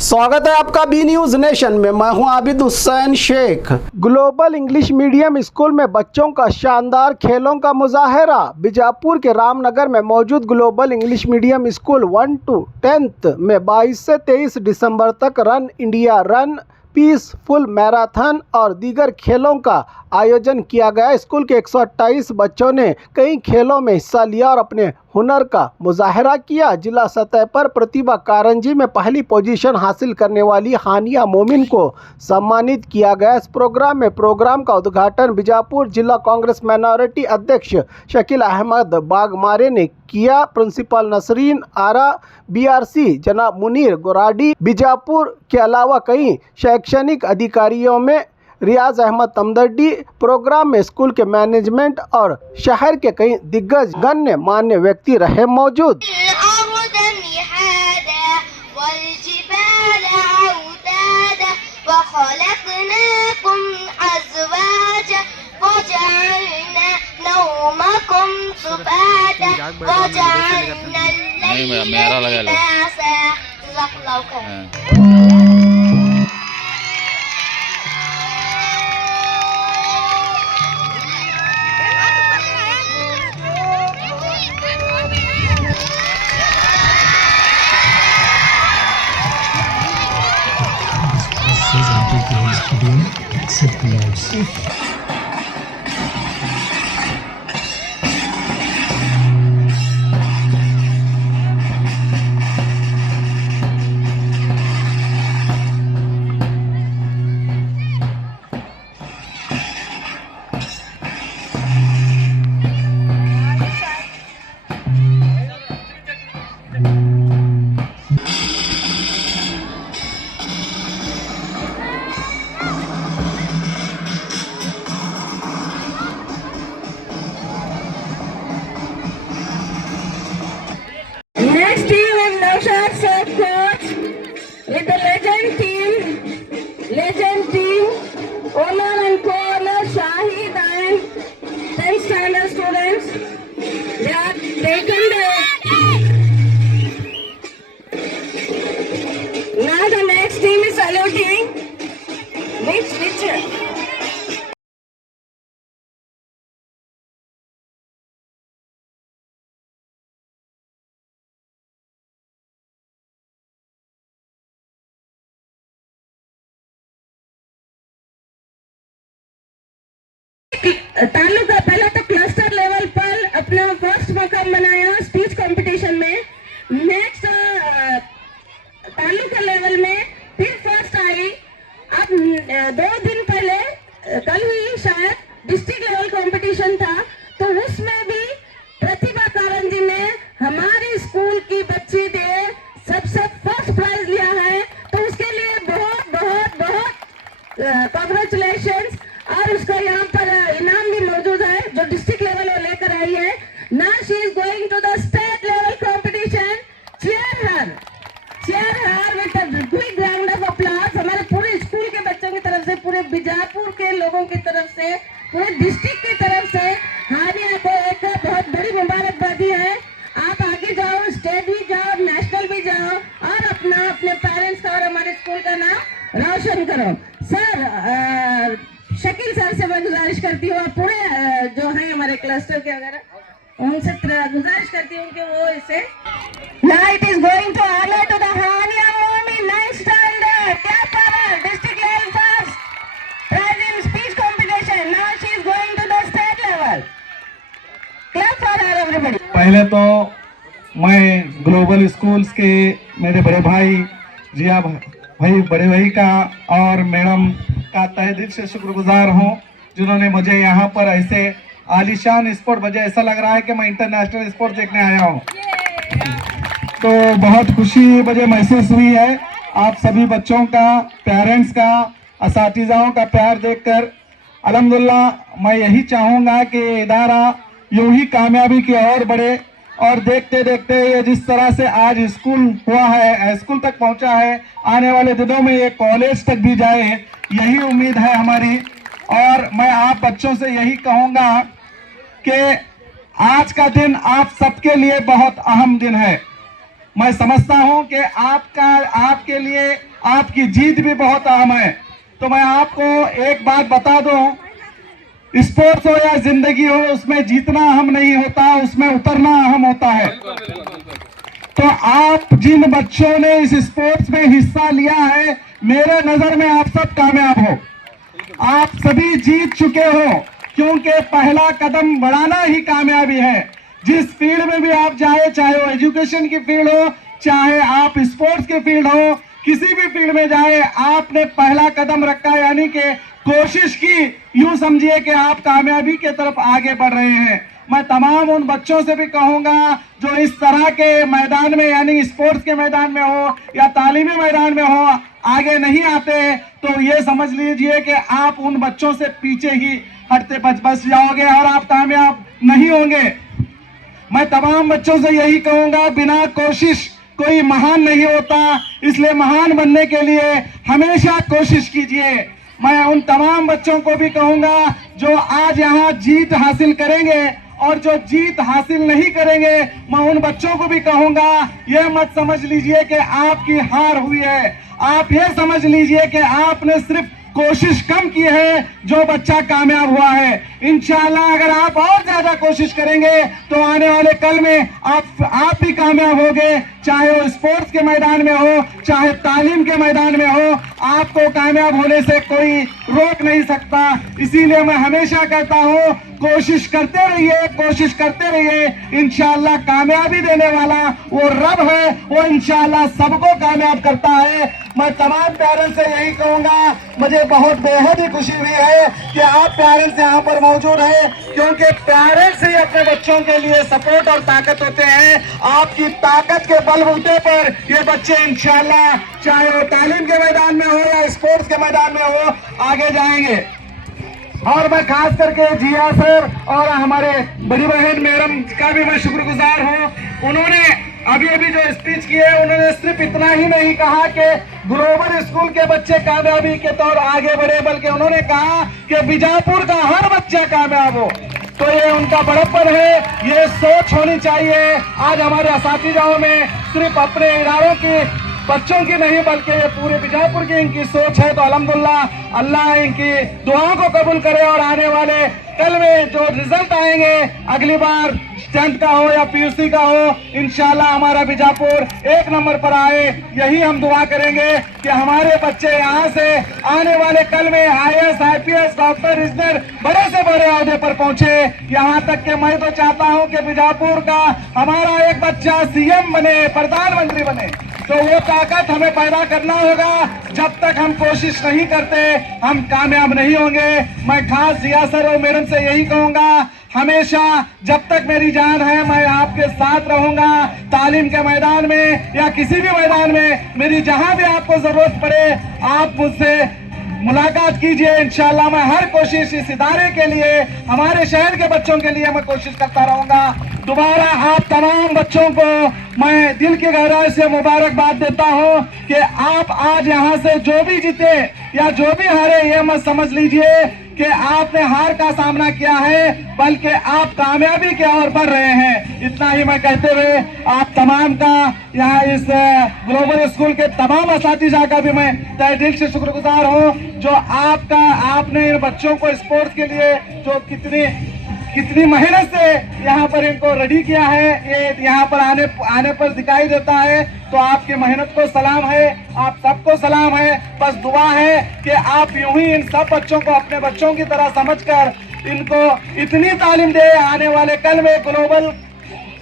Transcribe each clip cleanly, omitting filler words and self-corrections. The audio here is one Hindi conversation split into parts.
स्वागत है आपका बी न्यूज नेशन में। मैं हूं Abid Hussain Shaikh. Global English medium school में बच्चों का शानदार खेलों का मुजाहरा। बीजापुर के रामनगर में मौजूद global English medium school 1 to 10th में 22 से 23 दिसंबर तक run India, run peaceful marathon और दीगर खेलों का आयोजन किया गया। स्कूल के 128 बच्चों ने कई खेलों में हिस्सा लिया और अपने हुनर का मुजाहरा किया। जिला सतह पर प्रतिभा कारंजी में पहली पोजीशन हासिल करने वाली हानिया मोमिन को सम्मानित किया गया। इस प्रोग्राम का उद्घाटन बीजापुर जिला कांग्रेस माइनॉरिटी अध्यक्ष शकील अहमद बागमारे ने किया। प्रिंसिपल नसरीन आरा, बीआरसी जनाब मुनीर गोराडी बीजापुर के अलावा कई शैक्षणिक अधिकारियों में रियाज अहमद तमदड्डी। प्रोग्राम में स्कूल के मैनेजमेंट और शहर के कई दिग्गज गण्य मान्य व्यक्ति रहे मौजूद। मेरा लगा except gloves. Next team is Naushad Sir coach with the legend team, owner and co-owner Shahid and 10th standard students. They are taken now the next team is saluting. Which? Taluka पहले तो क्लस्टर लेवल पर अपना फर्स्ट मकाम बनाया स्पीच कंपटीशन में। नेक्स्ट तालुका लेवल में फिर फर्स्ट आई। अब 2 दिन पहले कल ही शायद डिस्ट्रिक्ट लेवल कंपटीशन था, तो उसमें भी प्रतिभा कारंजी ने हमारे स्कूल की बच्ची ने सबसे फर्स्ट प्राइज लिया है, तो उसके लिए बहुत बहुत बहुत कांग्रेचुलेशंस। और उसका यहाँ पर इनाम भी मौजूद है जो डिस्ट्रिक्ट लेवल में लेकर आई है। Now she is going to the state level competition. Cheer her with a big round of applause. हमारे पूरे स्कूल के बच्चों की तरफ से, पूरे बीजापुर के लोगों की तरफ से, पूरे डिस्ट्रिक्ट की तरफ से हानिया को एक बहुत बड़ी मुबारकबादी है। आप आगे जाओ, स्टेट भी जाओ, नेशनल भी जाओ और अपने पेरेंट्स का और हमारे स्कूल का नाम रोशन करो। सर शकील सर से मैं गुजारिश करती हूँ, पूरे जो है हमारे क्लस्टर के वगैरह उनसे गुजारिश करती हूँ कि वो इसे now it is going to honor to the Hania Momin 9th standard district level first prize in speech competition. Now she is going to the state level. Clap for her everybody. पहले तो मैं ग्लोबल स्कूल्स के मेरे बड़े भाई जिया भाई बड़े भाई का और मैडम का तहे दिल से शुक्रगुजार हूँ, जिन्होंने मुझे यहाँ पर ऐसे आलीशान स्पोर्ट, मुझे ऐसा लग रहा है कि मैं इंटरनेशनल स्पोर्ट देखने आया हूँ। तो बहुत खुशी मुझे महसूस हुई है आप सभी बच्चों का, पेरेंट्स का, असातिज़ाओं का प्यार देखकर। अल्हम्दुलिल्लाह मैं यही चाहूँगा कि इदारा यूँ ही कामयाबी की ओर बढ़े और देखते देखते ये जिस तरह से आज स्कूल हुआ है, स्कूल तक पहुंचा है, आने वाले दिनों में ये कॉलेज तक भी जाए, यही उम्मीद है हमारी। और मैं आप बच्चों से यही कहूँगा कि आज का दिन आप सबके लिए बहुत अहम दिन है। मैं समझता हूं कि आपके के लिए आपकी जीत भी बहुत अहम है। तो मैं आपको एक बात बता दूं, स्पोर्ट्स हो या जिंदगी हो, उसमें जीतना अहम नहीं होता, उसमें उतरना अहम होता है। तो आप जिन बच्चों ने इस स्पोर्ट्स में हिस्सा लिया है, मेरे नजर में आप सब कामयाब हो, आप सभी जीत चुके हो, क्योंकि पहला कदम बढ़ाना ही कामयाबी है। जिस फील्ड में भी आप जाए, चाहे वो एजुकेशन की फील्ड हो, चाहे आप स्पोर्ट्स की फील्ड हो, किसी भी फील्ड में जाए, आपने पहला कदम रखा, यानी कि कोशिश की, यूं समझिए कि आप कामयाबी की तरफ आगे बढ़ रहे हैं। मैं तमाम उन बच्चों से भी कहूंगा जो इस तरह के मैदान में, यानी स्पोर्ट्स के मैदान में हो या तालीमी मैदान में हो, आगे नहीं आते, तो ये समझ लीजिए कि आप उन बच्चों से पीछे ही हटते बच जाओगे और आप कामयाब नहीं होंगे। मैं तमाम बच्चों से यही कहूंगा, बिना कोशिश कोई महान नहीं होता, इसलिए महान बनने के लिए हमेशा कोशिश कीजिए। मैं उन तमाम बच्चों को भी कहूंगा जो आज यहाँ जीत हासिल करेंगे और जो जीत हासिल नहीं करेंगे, मैं उन बच्चों को भी कहूंगा, यह मत समझ लीजिए कि आपकी हार हुई है, आप यह समझ लीजिए कि आपने सिर्फ कोशिश कम की है, जो बच्चा कामयाब हुआ है। इंशाल्लाह अगर आप और ज्यादा कोशिश करेंगे तो आने वाले कल में आप भी कामयाब होंगे, चाहे वो स्पोर्ट्स के मैदान में हो, चाहे तालीम के मैदान में हो, आपको कामयाब होने से कोई रोक नहीं सकता। इसीलिए मैं हमेशा कहता हूँ, कोशिश करते रहिए, कोशिश करते रहिए, इंशाल्लाह कामयाबी देने वाला वो रब है, वो इंशाल्लाह सबको कामयाब करता है। मैं तमाम पेरेंट्स से यही कहूंगा, मुझे बहुत बेहद ही खुशी हुई है कि आप पेरेंट्स यहाँ पर मौजूद हैं, क्योंकि पेरेंट्स ही अपने बच्चों के लिए सपोर्ट और ताकत होते हैं। आपकी ताकत के बलबूते पर ये बच्चे इंशाल्लाह, चाहे वो तालीम के मैदान में हो या स्पोर्ट्स के मैदान में हो, आगे जाएंगे। और मैं खास करके जिया सर और हमारे बड़ी बहन मैडम का भी मैं शुक्रगुजार हूँ। उन्होंने अभी जो स्पीच की है, उन्होंने सिर्फ इतना ही नहीं कहा कि ग्लोबल स्कूल के बच्चे कामयाबी के तौर आगे बढ़े, बल्कि उन्होंने कहा कि बीजापुर का हर बच्चा कामयाब हो। तो ये उनका बड़प्पन है, ये सोच होनी चाहिए। आज हमारे असातिज़ाओं में सिर्फ अपने इदारों की, बच्चों की नहीं, बल्कि ये पूरे बीजापुर की इनकी सोच है। तो अल्हम्दुलिल्लाह, अल्लाह इनकी दुआओं को कबूल करे और आने वाले कल में जो रिजल्ट आएंगे, अगली बार 10th का हो या PUC का हो, इंशाल्लाह हमारा बीजापुर 1 नंबर पर आए, यही हम दुआ करेंगे कि हमारे बच्चे यहाँ से आने वाले कल में IAS, IPS, डॉक्टर, इंजीनियर, बड़े से बड़े अहदे पर पहुंचे। यहाँ तक कि मैं तो चाहता हूँ कि बीजापुर का हमारा एक बच्चा CM बने, प्रधानमंत्री बने। तो वो ताकत हमें पैदा करना होगा। जब तक हम कोशिश नहीं करते, हम कामयाब नहीं होंगे। मैं खास जिया सर और मैडम से यही कहूंगा, हमेशा जब तक मेरी जान है, मैं आपके साथ रहूंगा। तालीम के मैदान में या किसी भी मैदान में, मेरी जहां भी आपको जरूरत पड़े, आप मुझसे मुलाकात कीजिए। इंशाल्लाह मैं हर कोशिश इस इदारे के लिए, हमारे शहर के बच्चों के लिए मैं कोशिश करता रहूंगा। दोबारा आप तमाम बच्चों को मैं दिल की गहराई से मुबारकबाद देता हूं कि आप आज यहां से जो भी जीते या जो भी हारे, ये मत समझ लीजिए कि आपने हार का सामना किया है, बल्कि आप कामयाबी की ओर बढ़ रहे हैं। इतना ही मैं कहते हुए आप तमाम का, यहाँ इस ग्लोबल स्कूल के तमाम असातिज़ा का भी मैं तहे दिल से शुक्रगुजार हूँ, जो आपने इन बच्चों को स्पोर्ट्स के लिए जो कितनी मेहनत से यहाँ पर इनको रेडी किया है, ये यहाँ पर आने पर दिखाई देता है। तो आपकी मेहनत को सलाम है, आप सबको सलाम है। बस दुआ है कि आप यूं ही इन सब बच्चों को अपने बच्चों की तरह समझकर इनको इतनी तालीम दे, आने वाले कल में ग्लोबल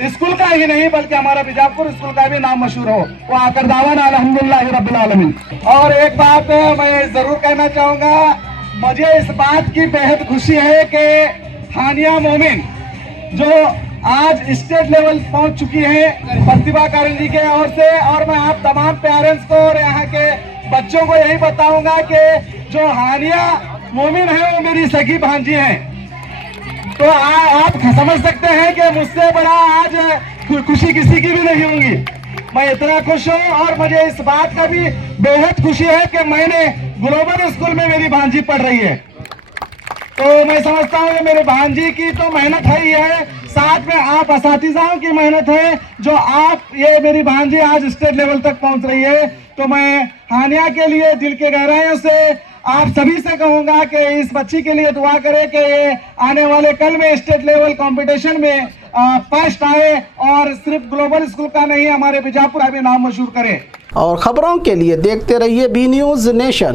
स्कूल का ही नहीं, बल्कि हमारा बीजापुर स्कूल का भी नाम मशहूर हो। वो आकर दावन अल्हम्दुलिल्लाह रब्बिल आलमीन। और एक बात मैं जरूर कहना चाहूंगा, मुझे इस बात की बेहद खुशी है कि हानिया मोमिन जो आज स्टेट लेवल पहुंच चुकी है प्रतिभा कारंजी के ओर से, और मैं आप तमाम पेरेंट्स को और यहाँ के बच्चों को यही बताऊंगा कि जो हानिया मोमिन है वो मेरी सगी भांजी हैं। तो आप समझ सकते हैं कि मुझसे बड़ा आज खुशी किसी की भी नहीं होगी। मैं इतना खुश हूँ, और मुझे इस बात का भी बेहद खुशी है कि मैंने ग्लोबल स्कूल में मेरी भांजी पढ़ रही है। तो मैं समझता हूँ कि मेरे भांजी की तो मेहनत है ही है, साथ में आप असातिज़ाओं की मेहनत है, जो आप ये मेरी भांजी आज स्टेट लेवल तक पहुंच रही है। तो मैं हानिया के लिए दिल के गहराइयों से आप सभी से कहूंगा कि इस बच्ची के लिए दुआ करें कि ये आने वाले कल में स्टेट लेवल कंपटीशन में फर्स्ट आए और सिर्फ ग्लोबल स्कूल का नहीं हमारे बीजापुर का भी नाम मशहूर करे। और खबरों के लिए देखते रहिए बी न्यूज़ नेशन।